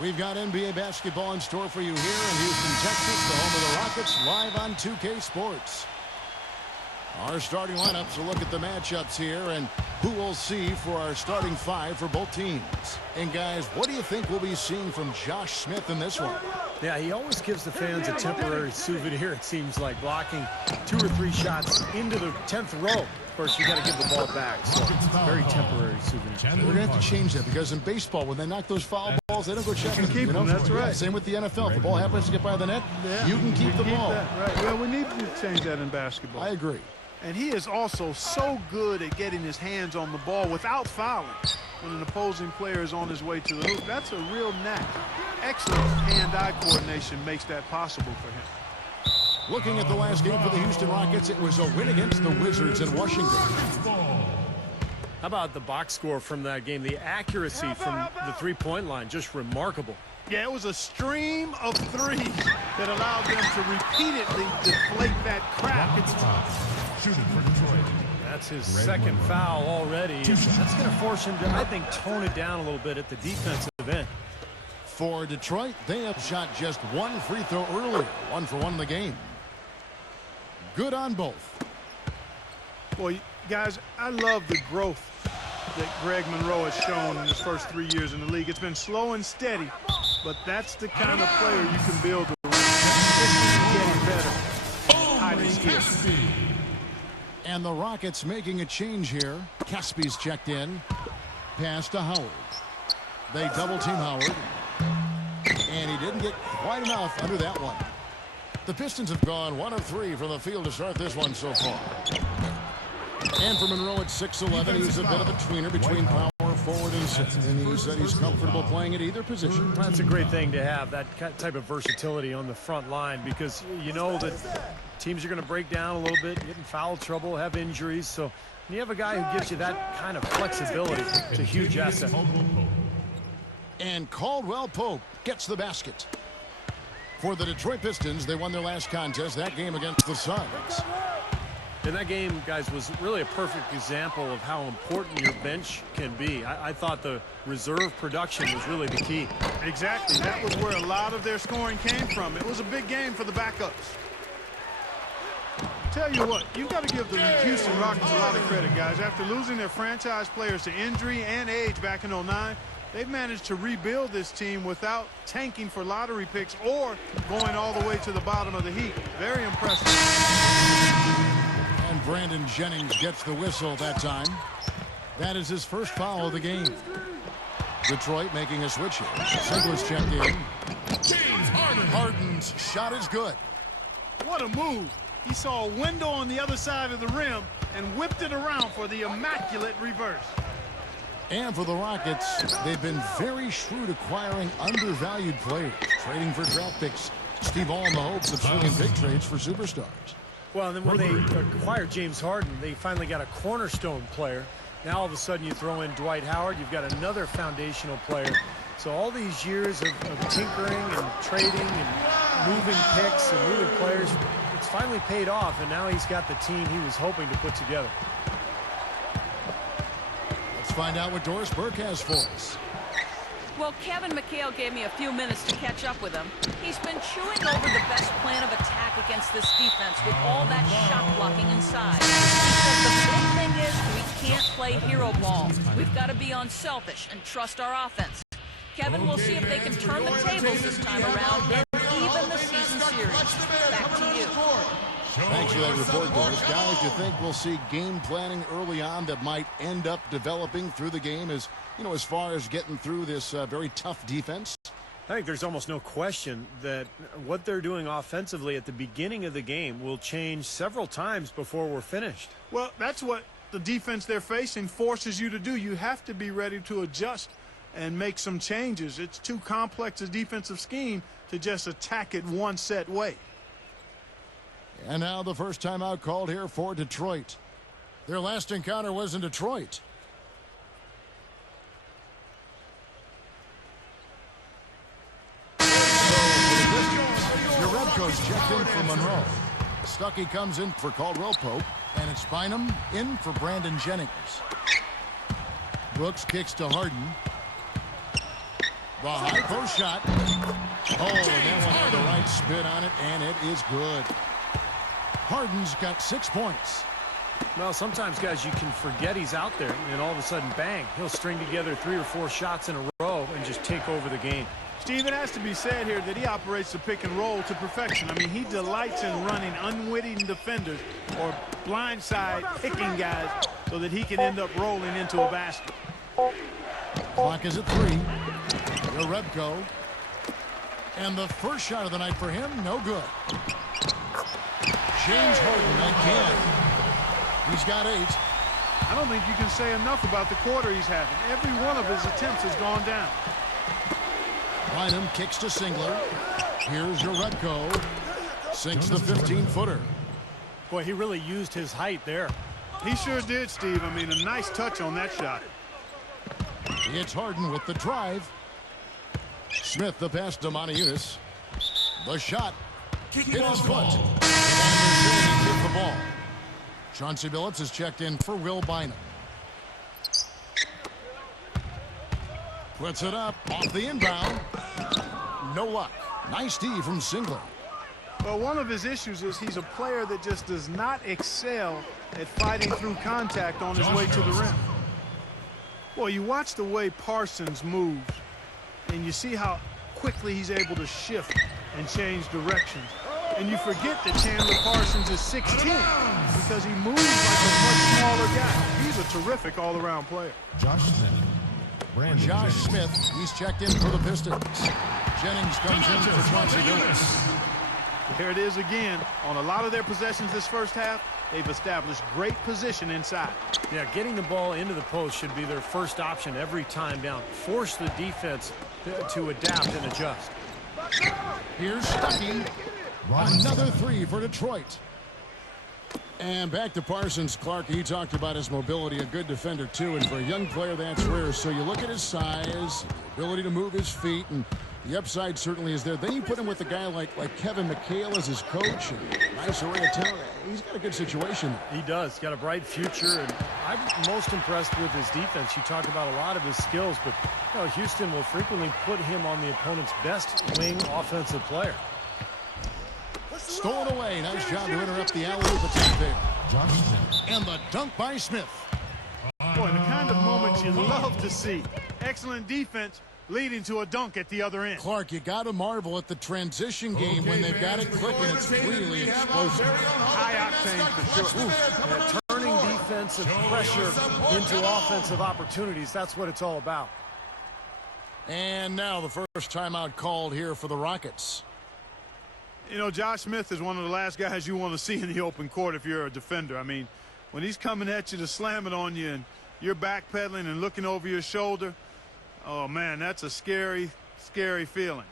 We've got NBA basketball in store for you here in Houston, Texas, the home of the Rockets, live on 2K Sports. Our starting lineups will look at the matchups here and who we'll see for our starting five for both teams. And guys, what do you think we'll be seeing from Josh Smith in this one? Yeah, he always gives the fans a temporary souvenir, it seems like, blocking 2 or 3 shots into the 10th row. Of course, you got to give the ball back, so it's a very temporary souvenir. We're going to have to change that because in baseball, when they knock those foul balls, they don't go checking them. Keep them, that's right. Yeah, same with the NFL. If the ball happens to get by the net, you can keep the ball. Right. Well, we need to change that in basketball. I agree. And he is also so good at getting his hands on the ball without fouling when an opposing player is on his way to the hoop. That's a real knack. Excellent hand-eye coordination makes that possible for him. Looking at the last game for the Houston Rockets, it was a win against the Wizards in Washington. How about the box score from that game? The accuracy from the three-point line, just remarkable. Yeah, it was a stream of threes that allowed them to repeatedly deflate that crap. Shooting for Detroit. That's his second foul already. That's going to force him to, I think, tone it down a little bit at the defensive end. For Detroit, they have shot just one free throw earlier. 1 for 1 in the game. Good on both. Boy, guys, I love the growth that Greg Monroe has shown in his first 3 years in the league. It's been slow and steady, but that's the kind of player you can build around. He's getting better. Highly skilled. And the Rockets making a change here. Caspy's checked in. Pass to Howard. They double team Howard. And he didn't get quite enough under that one. The Pistons have gone 1 of 3 from the field to start this one so far. And for Monroe at 6'11", he's a bit of a tweener between power forward and center. And he said he's comfortable playing at either position. That's a great thing to have, that type of versatility on the front line, because you know that teams are going to break down a little bit, get in foul trouble, have injuries. So when you have a guy who gives you that kind of flexibility, it's a huge asset. And Caldwell Pope gets the basket. For the Detroit Pistons, they won their last contest, that game against the Suns. And that game, guys, was really a perfect example of how important your bench can be. I thought the reserve production was really the key. Exactly. That was where a lot of their scoring came from. It was a big game for the backups. Tell you what, you've got to give the Houston Rockets a lot of credit, guys. After losing their franchise players to injury and age back in '09, they've managed to rebuild this team without tanking for lottery picks or going all the way to the bottom of the heap. Very impressive. And Brandon Jennings gets the whistle that time. That is his first foul of the game. Detroit making a switch here. Singler's checked in. James Harden. Harden's shot is good. What a move. He saw a window on the other side of the rim and whipped it around for the immaculate reverse. And for the Rockets, they've been very shrewd acquiring undervalued players, trading for draft picks. Steve all in the hopes of swinging big trades for superstars. Well, and then when they acquired James Harden, they finally got a cornerstone player. Now all of a sudden you throw in Dwight Howard, you've got another foundational player. So all these years of tinkering and trading and moving picks and moving players, it's finally paid off, and now he's got the team he was hoping to put together. Let's find out what Doris Burke has for us. Well, Kevin McHale gave me a few minutes to catch up with him. He's been chewing over the best plan of attack against this defense with all that shot blocking inside. He said the big thing is we can't play hero ball. We've got to be unselfish and trust our offense. Kevin, we'll see if they can turn the tables this time around and even the season series. Back to you. Thanks for that report, Doris. Guys, do you think we'll see game planning early on that might end up developing through the game as far as getting through this very tough defense? I think there's almost no question that what they're doing offensively at the beginning of the game will change several times before we're finished. Well, that's what the defense they're facing forces you to do. You have to be ready to adjust and make some changes. It's too complex a defensive scheme to just attack it one set way. And now the first timeout called here for Detroit. Their last encounter was in Detroit. Goes checked in for Monroe. Stuckey comes in for Caldwell Pope, and it's Bynum in for Brandon Jennings. Brooks kicks to Harden. The high post shot. Oh, and that one had the right spin on it, and it is good. Harden's got 6 points. Well, sometimes, guys, you can forget he's out there, and all of a sudden, bang, he'll string together 3 or 4 shots in a row and just take over the game. Steve, it has to be said here that he operates the pick and roll to perfection. I mean, he delights in running unwitting defenders or blindside picking guys so that he can end up rolling into a basket. Clock is at 3. Jerebko. And the first shot of the night for him, no good. James Harden again. He's got 8. I don't think you can say enough about the quarter he's having. Every one of his attempts has gone down. Bynum kicks to Singler. Here's Jerebko. Sinks the 15-footer. Boy, he really used his height there. He sure did, Steve. I mean, a nice touch on that shot. It's Harden with the drive. Smith the pass to Moniunas. The shot. Hit his foot. And they're saying he kicked the ball. Chauncey Billups is checked in for Will Bynum. Puts it up off the inbound. No luck. Nice D from Singler. Well, one of his issues is he's a player that just does not excel at fighting through contact on his way to the rim. Well, you watch the way Parsons moves, and you see how quickly he's able to shift and change directions. And you forget that Chandler Parsons is 6'10", because he moves like a much smaller guy. He's a terrific all-around player. Josh Smith, he's checked in for the Pistons. Jennings comes in for Chauncey Billups. There it is again. On a lot of their possessions this first half, they've established great position inside. Yeah, getting the ball into the post should be their first option every time down. Force the defense to adapt and adjust. Here's Stuckey. Another 3 for Detroit. And back to Parsons. Clark, he talked about his mobility, a good defender too, and for a young player that's rare. So you look at his size, the ability to move his feet, and the upside certainly is there. Then you put him with a guy like Kevin McHale as his coach, and nice array of talent. He's got a good situation. He does. He's got a bright future, and I'm most impressed with his defense. You talk about a lot of his skills, but you know, Houston will frequently put him on the opponent's best wing offensive player. Stolen away. Nice job to interrupt the alley-oop attempt there. And the dunk by Smith. Boy, the kind of moments you love to see. Excellent defense leading to a dunk at the other end. Clark, you got to marvel at the transition game when they've got it clicking. It's really explosive. High octane for sure. Turning defensive pressure into offensive opportunities. That's what it's all about. And now the first timeout called here for the Rockets. You know, Josh Smith is one of the last guys you want to see in the open court if you're a defender. I mean, when he's coming at you to slam it on you and you're backpedaling and looking over your shoulder, oh, man, that's a scary, scary feeling.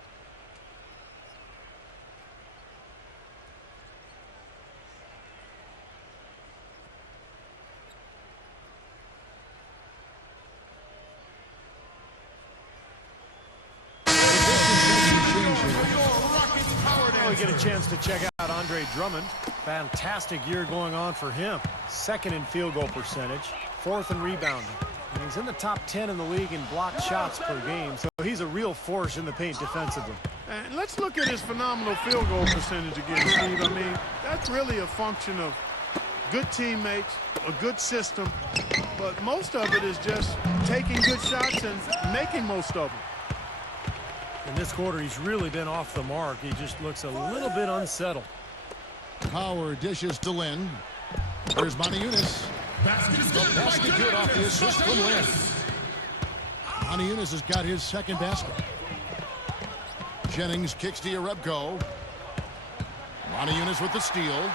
We get a chance to check out Andre Drummond. Fantastic year going on for him. Second in field goal percentage, 4th in rebounding. And he's in the top 10 in the league in blocked shots per game, so he's a real force in the paint defensively. And let's look at his phenomenal field goal percentage again, Steve. I mean, that's really a function of good teammates, a good system, but most of it is just taking good shots and making most of them. In this quarter, he's really been off the mark. He just looks a little bit unsettled. Howard dishes to Lynn. Here's Moniunas. The basket good off the assist from Lynn. Moniunas has got his second basket. Jennings kicks to Jerebko. Moniunas with the steal.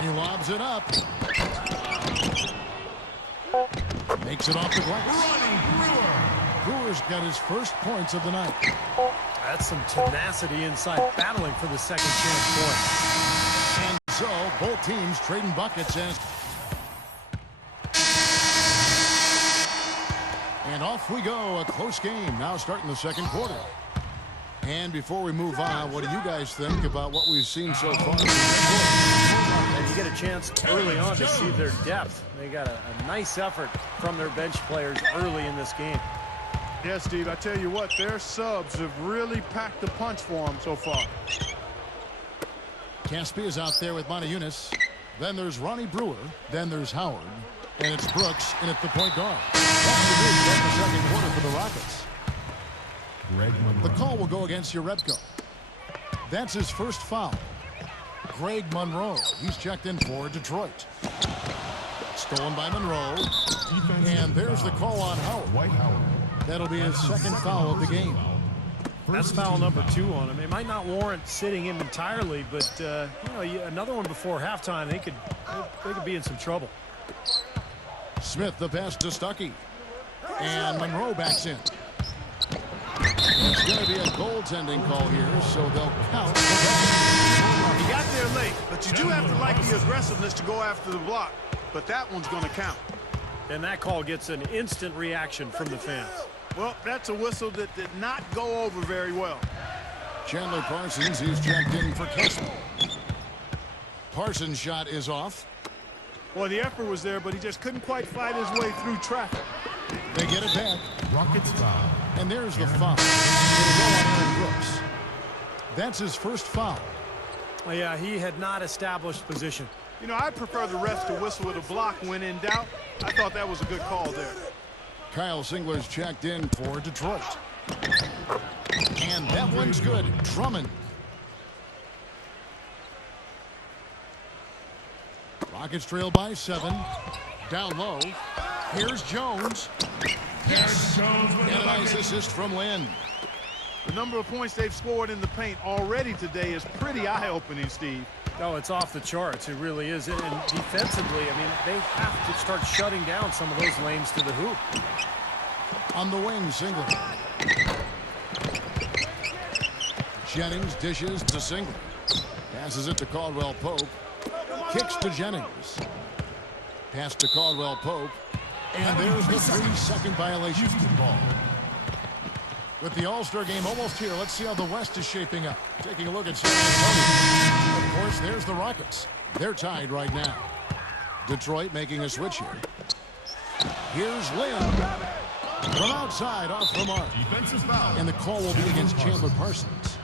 He lobs it up. Makes it off the glass. Brewer's got his first points of the night. That's some tenacity inside, battling for the second chance point. And so both teams trading buckets as. And off we go, a close game now starting the second quarter. And before we move on, what do you guys think about what we've seen so far? And you get a chance early on to see their depth. They got a nice effort from their bench players early in this game. Yeah, Steve, I tell you what, their subs have really packed the punch for them so far. Caspi is out there with Montejunas. Then there's Ronnie Brewer. Then there's Howard. And it's Brooks in at the point guard. That's the move start the second quarter for the Rockets. The call will go against Jerebko. That's his first foul. Greg Monroe. He's checked in for Detroit. Stolen by Monroe. And there's the call on Howard. That'll be his second foul of the game. That's foul number 2 on him. It might not warrant sitting him entirely, but another one before halftime, they could be in some trouble. Smith the pass to Stuckey. And Monroe backs in. It's going to be a goaltending call here, so they'll count. He got there late, but you do have to like the aggressiveness to go after the block. But that one's going to count. And that call gets an instant reaction from the fans. Well, that's a whistle that did not go over very well. Chandler Parsons, he's checked in for Kessler. Parsons' shot is off. Well, the effort was there, but he just couldn't quite fight his way through traffic. They get it back. Rockets foul. And there's the foul. It'll go on Aaron Brooks. That's his first foul. Well, yeah, he had not established position. You know, I prefer the refs to whistle with a block when in doubt. I thought that was a good call there. Kyle Singler's checked in for Detroit. And that one's good. Drummond. Rockets trail by 7. Down low. Here's Jones. Yes! And a nice assist from Lynn. The number of points they've scored in the paint already today is pretty eye-opening, Steve. Oh, it's off the charts. It really is. And defensively, I mean, they have to start shutting down some of those lanes to the hoop. On the wing, Singler. Jennings dishes to Singler. Passes it to Caldwell Pope. Kicks to Jennings. Pass to Caldwell Pope. And there's the 3-second violation. With the All-Star game almost here, let's see how the West is shaping up. Taking a look at San Antonio. Of course, there's the Rockets. They're tied right now. Detroit making a switch here. Here's Lynn. From outside, off the mark. Defensive foul. And the call will be against Chandler Parsons.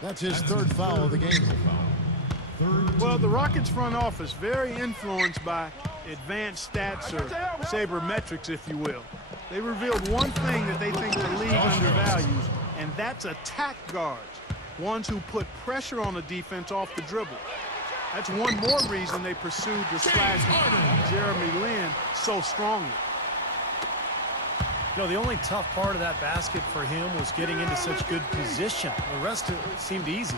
That's his third foul of the game. Well, the Rockets front office very influenced by advanced stats or sabermetrics, if you will. They revealed one thing that they think the league undervalues, and that's attack guards, ones who put pressure on the defense off the dribble. That's one more reason they pursued the slash Jeremy Lin so strongly. You know, the only tough part of that basket for him was getting into such good position. The rest of it seemed easy.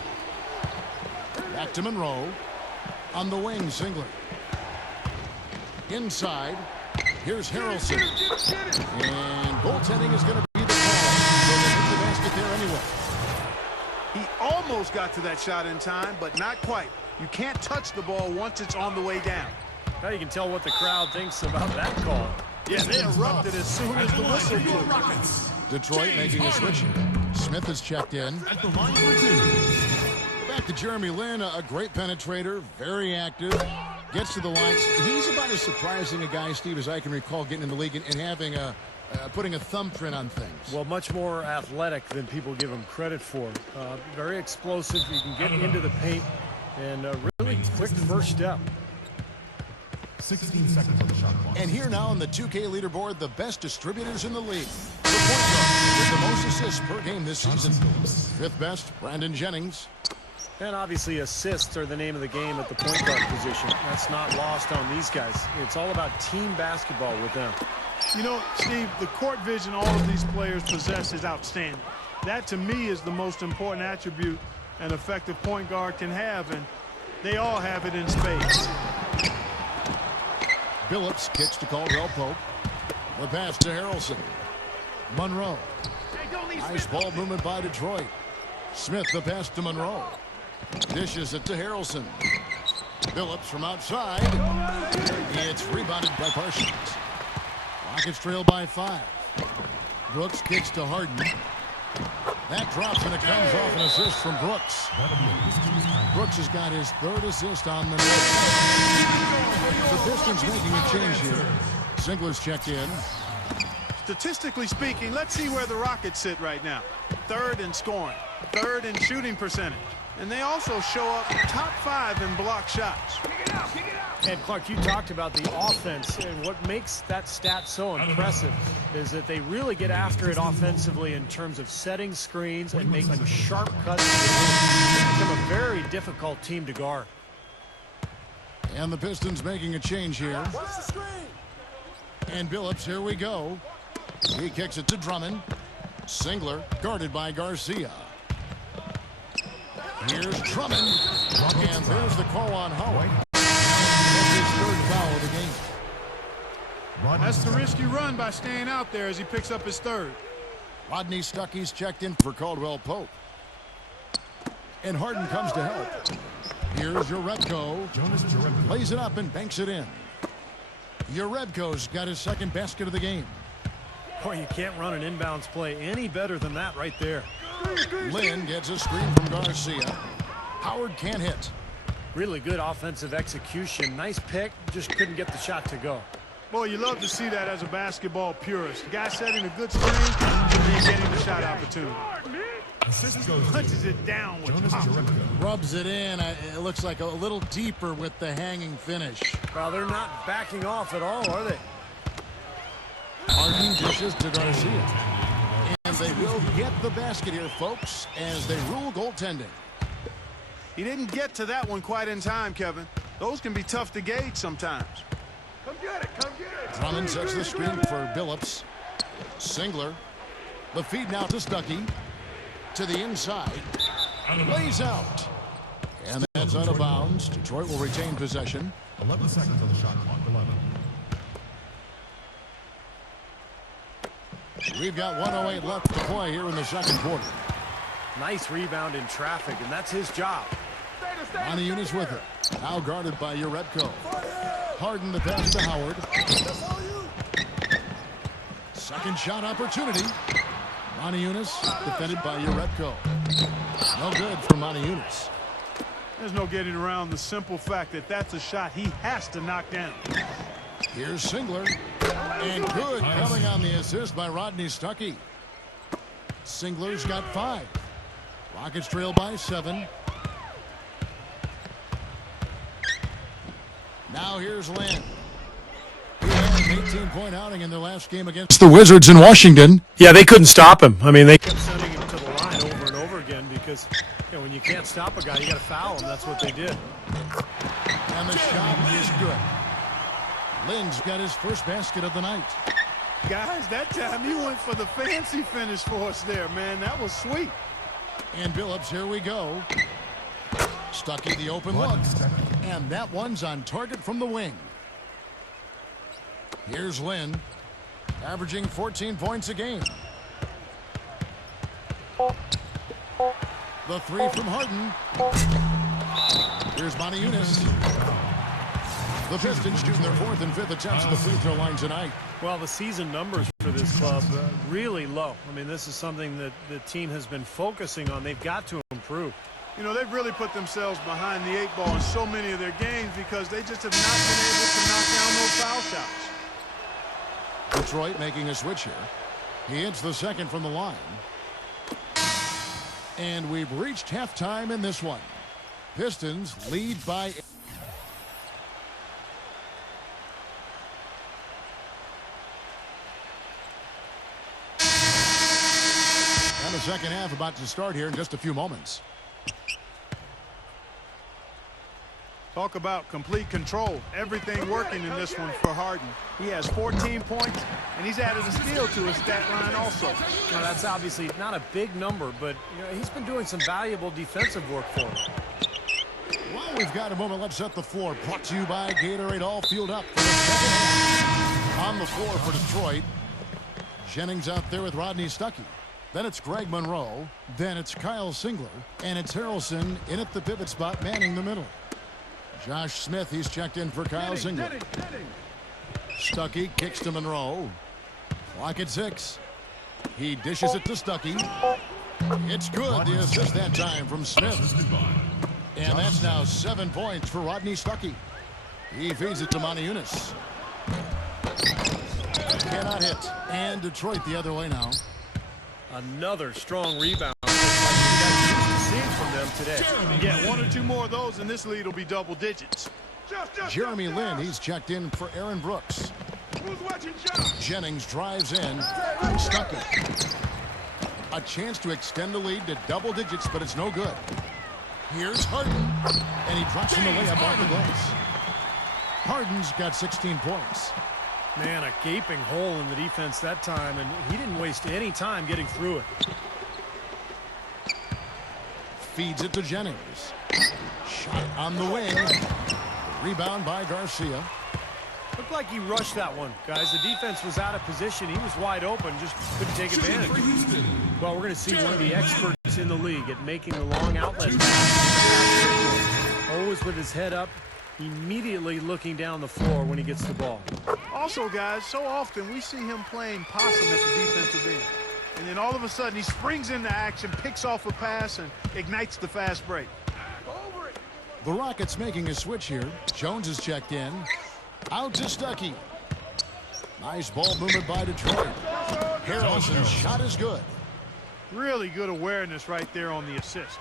Back to Monroe. On the wing, Singler. Inside. Here's Harrelson. And goaltending is going to be the call. So they hit the basket there anyway. He almost got to that shot in time, but not quite. You can't touch the ball once it's on the way down. Now you can tell what the crowd thinks about that call. Yeah, they erupted as soon as the whistle blew. Detroit making a switch here. Smith is checked in. At the line for 2. Back to Jeremy Lin, a great penetrator, very active, gets to the lines. He's about as surprising a guy, Steve, as I can recall getting in the league and having putting a thumbprint on things. Well, much more athletic than people give him credit for. Very explosive. You can get into the paint and really quick first step. 16 seconds on the shot clock. And here now on the 2K leaderboard, the best distributors in the league. The point guard with the most assists per game this season. Fifth best, Brandon Jennings. And obviously assists are the name of the game at the point guard position. That's not lost on these guys. It's all about team basketball with them. You know, Steve, the court vision all of these players possess is outstanding. That, to me, is the most important attribute an effective point guard can have, and they all have it in spades. Billups kicks to Caldwell Pope. The pass to Harrelson. Monroe. Nice ball movement by Detroit. Smith the pass to Monroe. Dishes it to Harrelson. Billups from outside. It's rebounded by Parsons. Rockets trail by 5. Brooks kicks to Harden. That drops and it comes off an assist from Brooks. Brooks has got his third assist on the night. The Pistons making a change here. Singler's checked in. Statistically speaking, let's see where the Rockets sit right now. Third in scoring, third in shooting percentage. And they also show up top 5 in block shots. And Clark, you talked about the offense, and what makes that stat so impressive is that they really get after it offensively in terms of setting screens and making sharp cuts. They become a very difficult team to guard. And the Pistons making a change here. And Billups, here we go. He kicks it to Drummond. Singler guarded by Garcia. Here's Drummond. And there's the call on Howard. That's his third foul of the game. That's the risk you run by staying out there as he picks up his third. Rodney Stuckey's checked in for Caldwell Pope. And Harden comes to help. Here's Urebko. Plays it up and banks it in. Urebko's got his second basket of the game. Boy, you can't run an inbounds play any better than that right there. Lynn gets a screen from Garcia. Howard can't hit. Really good offensive execution. Nice pick, just couldn't get the shot to go. Boy, you love to see that as a basketball purist. Guy setting a good screen and then getting the shot opportunity. Punches it down with pop. Rubs it in. It looks like a little deeper with the hanging finish. Well, they're not backing off at all, are they? Harden dishes to Garcia. And they will get the basket here, folks, as they rule goaltending. He didn't get to that one quite in time, Kevin. Those can be tough to gauge sometimes. Come get it. Come get it. Drummond sets the screen for Billups. Singler. The feed now to Stuckey. To the inside. Lays out. And that's out of bounds. Detroit will retain possession. 11 seconds on the shot clock. 11. We've got 1:08 left to play here in the second quarter. Nice rebound in traffic, and that's his job. Maniunas with it. Now guarded by Urebko. Harden the pass to Howard. Second shot opportunity. Maniunas defended by Urebko. No good for Maniunas. There's no getting around the simple fact that that's a shot he has to knock down. Here's Singler. And good coming on the assist by Rodney Stuckey. Singler's got 5. Rockets trail by 7. Now here's Lynn. He had an 18-point outing in their last game against the Wizards in Washington. Yeah, they couldn't stop him. I mean, they kept sending him to the line over and over again because, you know, when you can't stop a guy, you got to foul him. That's what they did. And the shot is good. Lynn's got his first basket of the night. Guys, that time he went for the fancy finish for us there, man. That was sweet. And Billups, here we go. Stuckey the open look. And that one's on target from the wing. Here's Lynn, averaging 14 points a game. The 3 from Harden. Here's Maniunas. The Pistons shooting their 4th and 5th attempts at the free throw line tonight. Well, the season numbers for this club really low. I mean, this is something that the team has been focusing on. They've got to improve. You know, they've really put themselves behind the 8 ball in so many of their games because they just have not been able to knock down those foul shots. Detroit making a switch here. He hits the second from the line. And we've reached halftime in this one. Pistons lead by... And the second half about to start here in just a few moments. Talk about complete control. Everything working in this one for Harden. He has 14 points, and he's added a steal to his stat line also. Now, that's obviously not a big number, but you know, he's been doing some valuable defensive work for him. Well, we've got a moment. Let's set the floor. Brought to you by Gatorade. All fueled up for the second half. On the floor for Detroit. Jennings out there with Rodney Stuckey. Then it's Greg Monroe. Then it's Kyle Singler. And it's Harrelson in at the pivot spot, manning the middle. Josh Smith, he's checked in for Kyle Singler. Stuckey kicks to Monroe. Clock at 6. He dishes it to Stuckey. It's good. The assist that time from Smith. And that's now 7 points for Rodney Stuckey. He feeds it to Maniunas. cannot hit. And Detroit the other way now. Another strong rebound. Like you got used to seeing from them today. Yeah, 1 or 2 more of those, and this lead will be double digits. Jeremy Lin, he's checked in for Aaron Brooks. Who's watching Josh? Jennings drives in. Stuck it. A chance to extend the lead to double digits, but it's no good. Here's Harden, and he drops in the layup off the glass. Harden's got 16 points. Man, a gaping hole in the defense that time, and he didn't waste any time getting through it. Feeds it to Jennings. Shot on the wing. Rebound by Garcia. Looked like he rushed that one, guys. The defense was out of position. He was wide open, just couldn't take advantage. Well, we're going to see one of the experts in the league at making the long outlet pass. Always with his head up, immediately looking down the floor when he gets the ball. Also, guys, so often we see him playing possum at the defensive end. And then all of a sudden he springs into action, picks off a pass, and ignites the fast break. The Rockets making a switch here. Jones is checked in. Out to Stuckey. Nice ball movement by Detroit. Harrelson's shot is good. Really good awareness right there on the assist.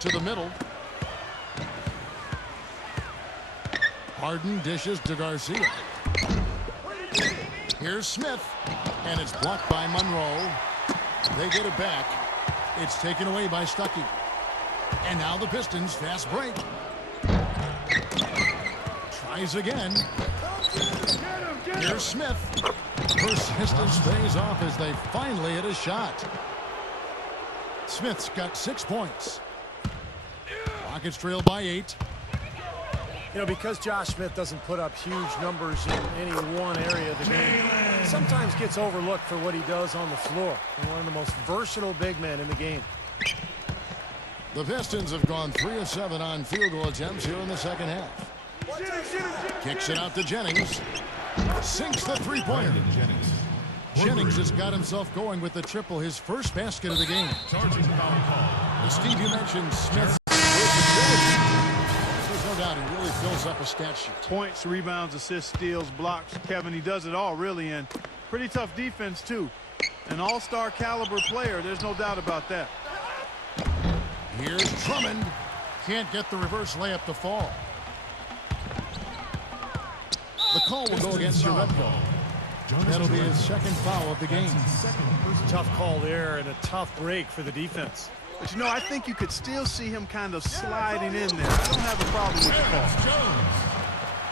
To the middle. Harden dishes to Garcia. Here's Smith. And it's blocked by Monroe. They get it back. It's taken away by Stuckey. And now the Pistons fast break. Tries again. Here's Smith. Persistence pays off as they finally hit a shot. Smith's got 6 points. Rockets trail by 8. You know, because Josh Smith doesn't put up huge numbers in any one area of the game, sometimes gets overlooked for what he does on the floor. He's one of the most versatile big men in the game. The Pistons have gone 3 of 7 on field goal attempts here in the second half. Kicks it out to Jennings. Sinks the three-pointer. Jennings has got himself going with the triple, his first basket of the game. Steve, you mentioned Smith's versatility. There's no doubt he really fills up a stat sheet. Points, rebounds, assists, steals, blocks. Kevin, he does it all, really, and pretty tough defense, too. An all-star caliber player, there's no doubt about that. Here's Drummond. Can't get the reverse layup to fall. The call will go against Uredko. That'll be his second foul of the game. Tough call there and a tough break for the defense. But, you know, I think you could still see him kind of sliding in there. I don't have a problem with the call.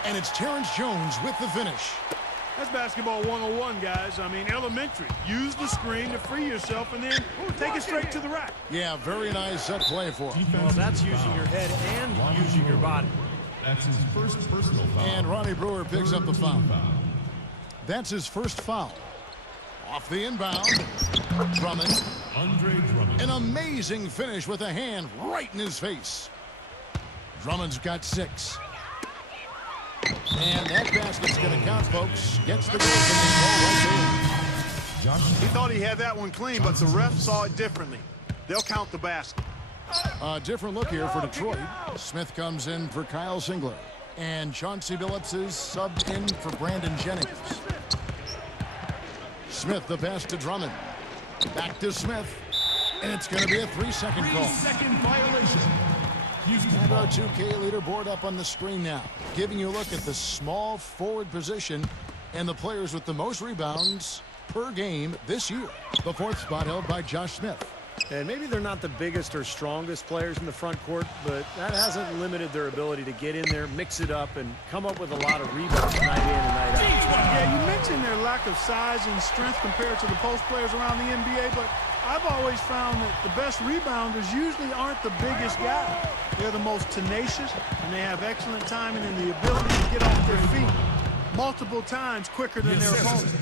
And it's Terrence Jones with the finish. That's basketball 101, guys. I mean, elementary. Use the screen to free yourself and then take it straight to the rack. Yeah, very nice set play for him. Well, that's using your head and using your body. That's his first personal foul. And Ronnie Brewer picks up the foul. That's his first foul. Off the inbound. Drummond. Andre Drummond. An amazing finish with a hand right in his face. Drummond's got 6. And that basket's going to count, folks. Gets the goal from the ball right there. He thought he had that one clean, but the ref saw it differently. They'll count the basket. A different look here for Detroit. Smith comes in for Kyle Singler. And Chauncey Billups is subbed in for Brandon Jennings. Smith the pass to Drummond. Back to Smith. And it's going to be a 3-second call. 3-second violation. And our 2K leaderboard up on the screen now, giving you a look at the small forward position and the players with the most rebounds per game this year. The 4th spot held by Josh Smith. And maybe they're not the biggest or strongest players in the front court, but that hasn't limited their ability to get in there, mix it up, and come up with a lot of rebounds night in and night out. Yeah, you mentioned their lack of size and strength compared to the post players around the NBA, but I've always found that the best rebounders usually aren't the biggest guy. They're the most tenacious, and they have excellent timing and the ability to get off their feet multiple times quicker than their opponent.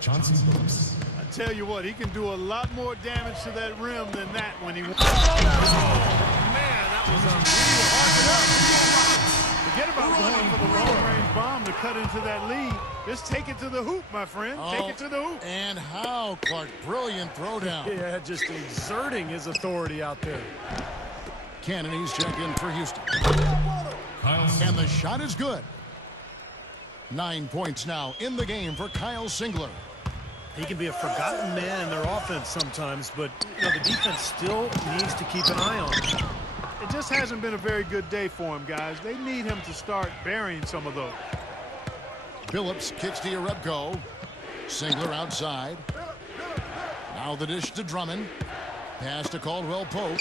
Johnson Phillips. I tell you what, he can do a lot more damage to that rim than that when he... Man, that was unbelievable. Forget about going for the long-range bomb to cut into that lead. Just take it to the hoop, my friend. Take it to the hoop. And how, Clark. Brilliant throwdown. Yeah, just exerting his authority out there. Kennedy's check in for Houston. And the shot is good. 9 points now in the game for Kyle Singler. He can be a forgotten man in their offense sometimes, but you know, the defense still needs to keep an eye on him. It just hasn't been a very good day for him, guys. They need him to start burying some of those. Billups kicks to Yarebko. Singler outside. Now the dish to Drummond. Pass to Caldwell Pope.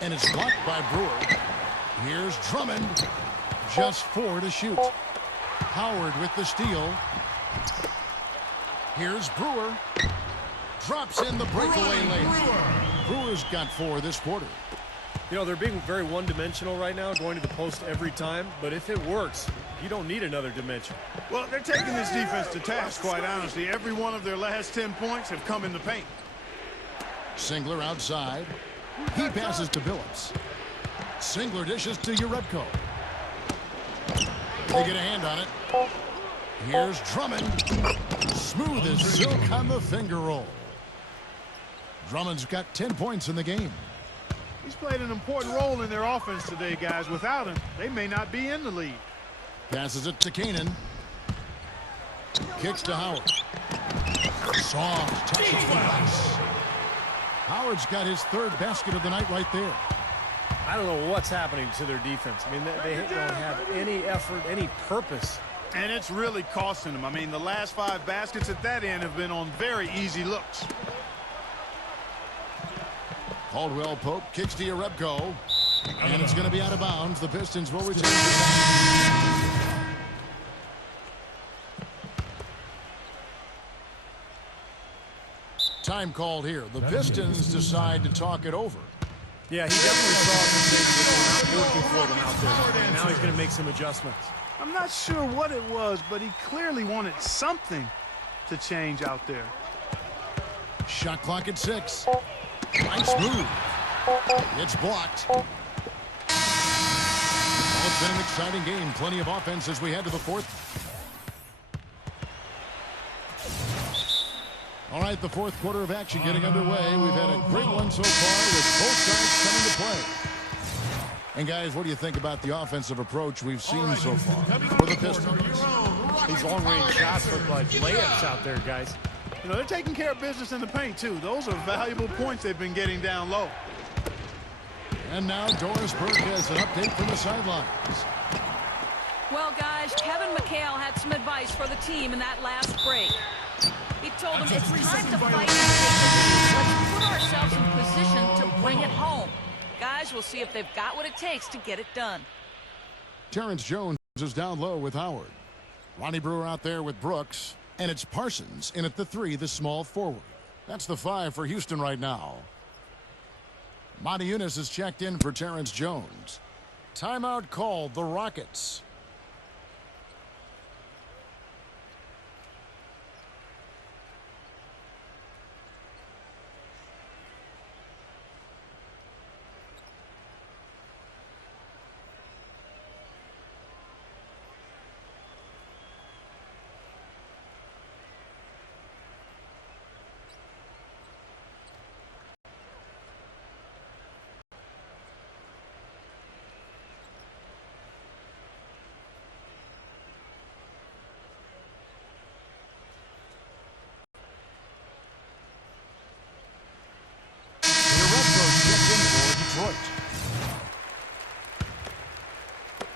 And it's blocked by Brewer. Here's Drummond. Just 4 to shoot. Howard with the steal. Here's Brewer. Drops in the breakaway lane. Brewer's got 4 this quarter. You know, they're being very one-dimensional right now, going to the post every time. But if it works, you don't need another dimension. Well, they're taking this defense to task, quite honestly. Every one of their last 10 points have come in the paint. Singler outside. He passes to Billups. Singler dishes to Yarebko. They get a hand on it. Here's Drummond. Smooth as silk on the finger roll. Drummond's got 10 points in the game. He's played an important role in their offense today, guys. Without him, they may not be in the lead. Passes it to Kanan. Kicks to Howard. Soft touches the glass. Howard's got his 3rd basket of the night right there. I don't know what's happening to their defense. I mean, they don't have any effort, any purpose. And it's really costing them. I mean, the last 5 baskets at that end have been on very easy looks. Caldwell Pope kicks to Yarebko. And it's going to be out of bounds. The Pistons will return to time called here. The Pistons decide to talk it over. Yeah, he definitely saw some things that were not working for them out there. And now he's going to make some adjustments. I'm not sure what it was, but he clearly wanted something to change out there. Shot clock at 6. Nice move. It's blocked. Well, it's been an exciting game. Plenty of offense as we head to the 4th. All right, the 4th quarter of action getting underway. We've had a great one so far with both sides coming to play. And guys, what do you think about the offensive approach we've seen so far for the Pistons? These long-range shots look like layups out there, guys. You know, they're taking care of business in the paint, too. Those are valuable points they've been getting down low. And now Doris Burke has an update from the sidelines. Well, guys, Kevin McHale had some advice for the team in that last break. He told them it's time to fight and take the lead. Let's put ourselves in position to bring it home. Guys, we'll see if they've got what it takes to get it done. Terrence Jones is down low with Howard. Ronnie Brewer out there with Brooks. And it's Parsons in at the 3, the small forward. That's the 5 for Houston right now. Monty Eunice is checked in for Terrence Jones. Timeout called the Rockets.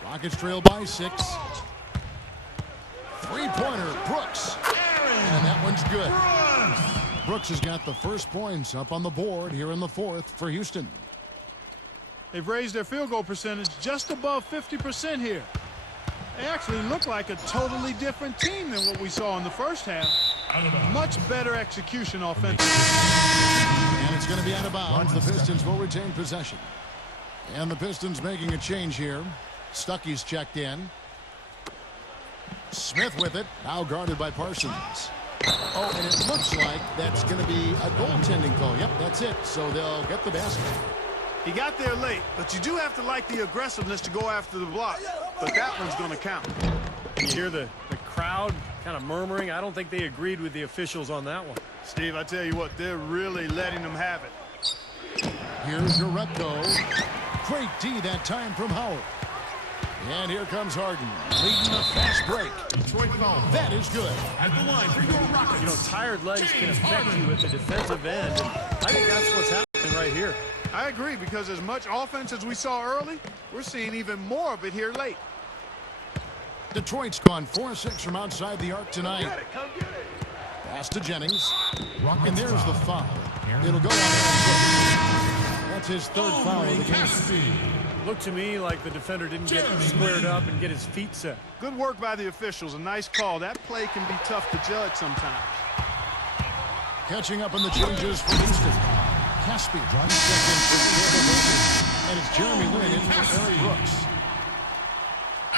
Rockets trail by 6. Three-pointer, Brooks. And that one's good. Brooks has got the first points up on the board here in the 4th for Houston. They've raised their field goal percentage just above 50% here. They actually look like a totally different team than what we saw in the first half. Much better execution offensively. And it's going to be out of bounds. The Pistons will retain possession. And the Pistons making a change here. Stuckey's checked in. Smith with it. Now guarded by Parsons. Oh, and it looks like that's going to be a goaltending call. Yep, that's it. So they'll get the basket. He got there late, but you do have to like the aggressiveness to go after the block. But that one's going to count. You hear the crowd kind of murmuring. I don't think they agreed with the officials on that one. Steve, I tell you what, they're really letting them have it. Here's Yarebko. Great D that time from Howard. And here comes Harden, leading a fast break. Detroit foul. That is good. At the line for your Rockets. You know, tired legs can affect you at the defensive end. And I think that's what's happening right here. I agree, because as much offense as we saw early, we're seeing even more of it here late. Detroit's gone 4-6 from outside the arc tonight. Pass to Jennings. And there's the foul. It'll go on Aaron Brooks. That's his third foul of the game. Looked to me like the defender didn't get squared up and get his feet set. Good work by the officials. A nice call. That play can be tough to judge sometimes. Catching up on the changes for Houston. Caspi drives second for Suave. And it's Jeremy Lin in for Aaron Brooks.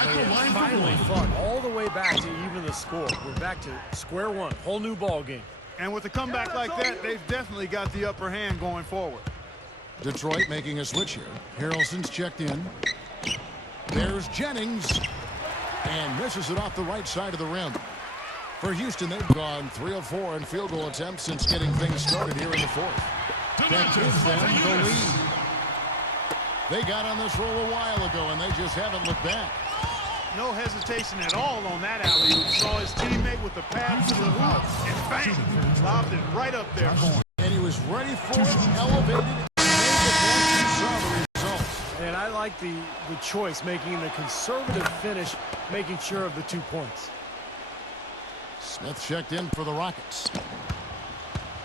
They have finally fought all the way back to even the score. We're back to square one. Whole new ball game. And with a comeback like that, they've definitely got the upper hand going forward. Detroit making a switch here. Harrelson's checked in. There's Jennings. And misses it off the right side of the rim. For Houston, they've gone 3 of 4 in field goal attempts since getting things started here in the fourth. That gives them the lead. They got on this roll a while ago, and they just haven't looked back. No hesitation at all on that alley-oop. Saw his teammate with the pass to the hoop, and bang! Lobbed it right up there. And he was ready for it, elevated, and made the catch. You saw the results. And I like the choice, making the conservative finish, making sure of the 2 points. Smith checked in for the Rockets.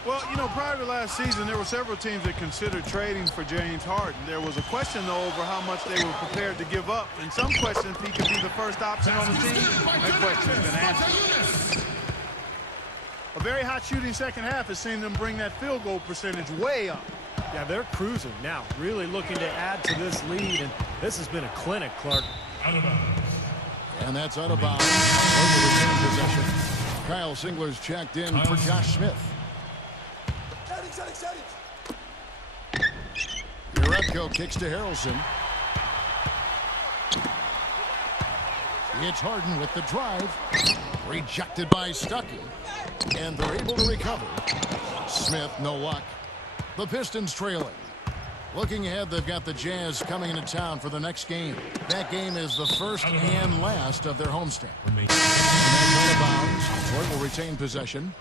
Well, you know, prior to last season, there were several teams that considered trading for James Harden. There was a question, though, over how much they were prepared to give up. And some questioned if he could be the first option on the team. That question's been answered. A very hot shooting second half has seen them bring that field goal percentage way up. Yeah, they're cruising now, really looking to add to this lead. And this has been a clinic, Clark. Out of bounds. And that's out of bounds. Over retain possession. Kyle Singler's checked in for Josh Smith. Urepko kicks to Harrelson. It's Harden with the drive. Rejected by Stuckey. And they're able to recover. Smith, no luck. The Pistons trailing. Looking ahead, they've got the Jazz coming into town for the next game. That game is the first and last of their homestand. And that's out of bounds. Detroit will retain possession.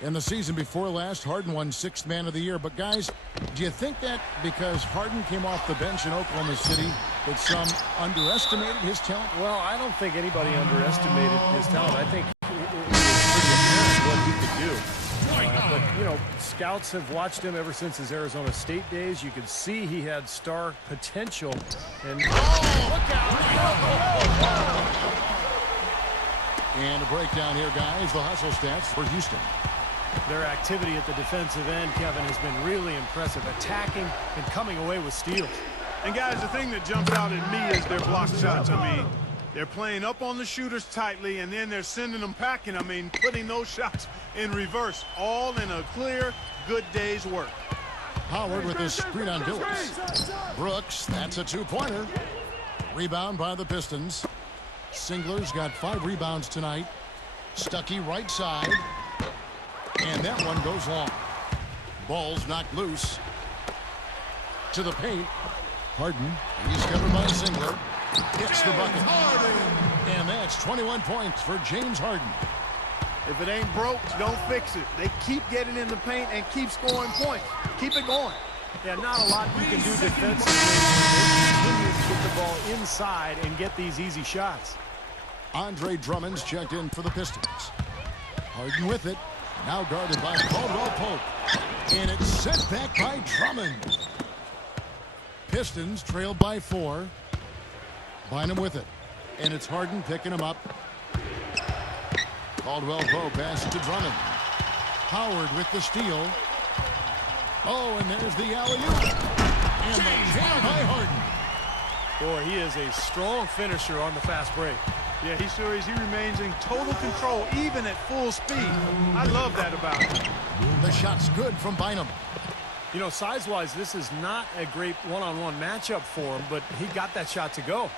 In the season before last, Harden won 6th Man of the Year. But, guys, do you think that because Harden came off the bench in Oklahoma City that some underestimated his talent? Well, I don't think anybody underestimated his talent. I think it was pretty apparent what he could do. But, you know, scouts have watched him ever since his Arizona State days. You could see he had star potential. And look out! And a breakdown here, guys. The hustle stats for Houston. Their activity at the defensive end, Kevin, has been really impressive. Attacking and coming away with steals. And, guys, the thing that jumps out at me is their block shots. I mean, they're playing up on the shooters tightly, and then they're sending them packing. I mean, putting those shots in reverse, all in a clear, good day's work. Howard with his screen on Billups. Brooks, that's a 2-pointer. Rebound by the Pistons. Singler's got 5 rebounds tonight. Stuckey right side. And that one goes long. Ball's knocked loose. To the paint. Harden. He's covered by Singler. Hits the bucket. And that's 21 points for James Harden. If it ain't broke, don't fix it. They keep getting in the paint and keep scoring points. Keep it going. Yeah, not a lot you can do defensively. They continue to get the ball inside and get these easy shots. Andre Drummond's checked in for the Pistons. Harden with it. Now guarded by Caldwell Pope. And it's sent back by Drummond. Pistons trailed by 4. Bynum with it. And it's Harden picking him up. Caldwell Pope passes to Drummond. Howard with the steal. Oh, and there's the alley-oop. And the jam by Harden. Boy, he is a strong finisher on the fast break. Yeah, he sure is. He remains in total control, even at full speed. I love that about him. The shot's good from Bynum. You know, size-wise, this is not a great one-on-one matchup for him, but he got that shot to go.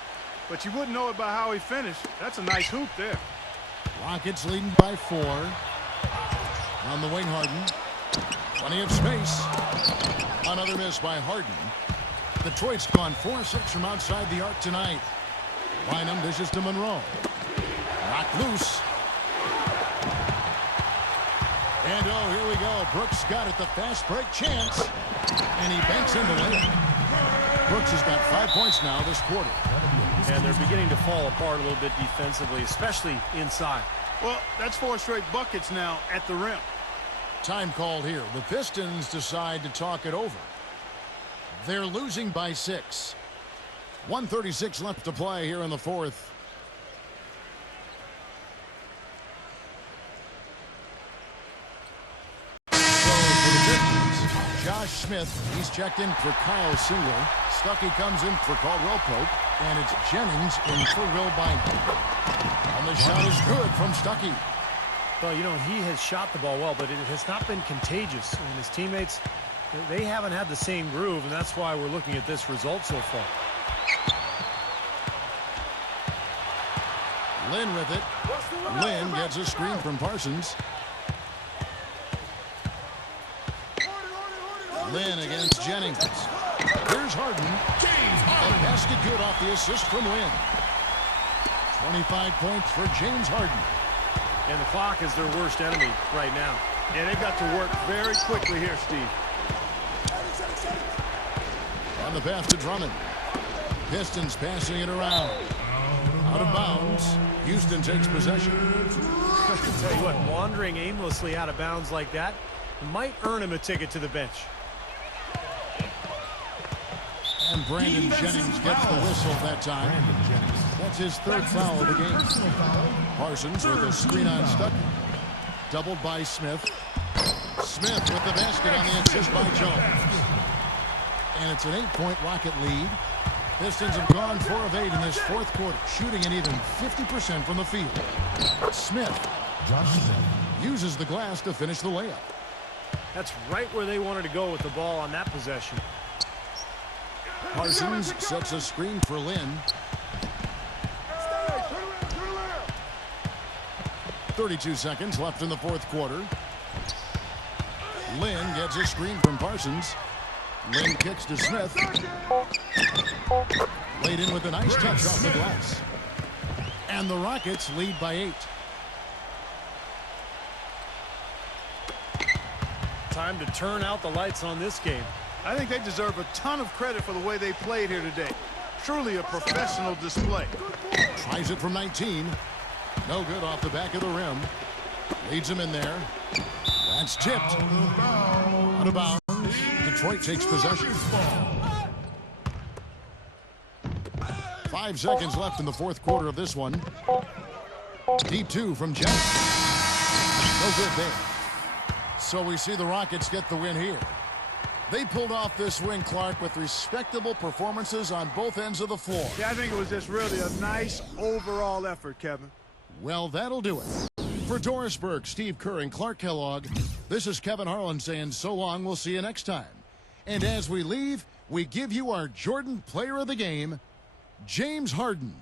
But you wouldn't know it by how he finished. That's a nice hoop there. Rockets leading by 4. On the wing, Harden. Plenty of space. Another miss by Harden. Detroit's gone 4-6 from outside the arc tonight. Bynum dishes to Monroe. Knocked loose. And oh, here we go. Brooks got it, the fast break chance. And he banks in the layup. Brooks has got 5 points now this quarter. And they're beginning to fall apart a little bit defensively, especially inside. Well, that's 4 straight buckets now at the rim. Time called here. The Pistons decide to talk it over. They're losing by 6. 1:36 left to play here in the fourth. So for the Pistons, Josh Smith, he's checked in for Kyle Single. Stuckey comes in for Caldwell Pope. And it's Jennings in for Will Bynum. And the shot is good from Stuckey. Well, you know, he has shot the ball well, but it has not been contagious. And his teammates, they haven't had the same groove, and that's why we're looking at this result so far. Lynn with it. Lynn gets a screen from Parsons. Lynn against Jennings. Here's Harden. A basket good off the assist from Lynn. 25 points for James Harden. And the clock is their worst enemy right now. Yeah, they got to work very quickly here, Steve. On the pass to Drummond. Pistons passing it around. Out of bounds. Houston takes possession. I tell you what, wandering aimlessly out of bounds like that might earn him a ticket to the bench. And Brandon Jennings gets the whistle that time. That's his third foul of the game. Parsons with a screen on Stuckey. Doubled by Smith. Smith with the basket on the assist by Jones. And it's an 8-point Rocket lead. Pistons have gone 4 of 8 in this fourth quarter, shooting an even 50% from the field. Smith uses the glass to finish the layup. That's right where they wanted to go with the ball on that possession. Parsons sets a screen for Lynn. 32 seconds left in the fourth quarter. Lynn gets a screen from Parsons. Lynn kicks to Smith. Laid in with a nice touch off the glass. And the Rockets lead by 8. Time to turn out the lights on this game. I think they deserve a ton of credit for the way they played here today. Truly a professional display. Tries it from 19. No good off the back of the rim. Leads him in there. That's tipped. Out of bounds. Detroit takes possession. 5 seconds left in the fourth quarter of this one. Deep 2 from Jennings. No good there. So we see the Rockets get the win here. They pulled off this win, Clark, with respectable performances on both ends of the floor. Yeah, I think it was just really a nice overall effort, Kevin. Well, that'll do it. For Doris Burke, Steve Kerr, and Clark Kellogg, this is Kevin Harlan saying so long. We'll see you next time. And as we leave, we give you our Jordan Player of the Game, James Harden.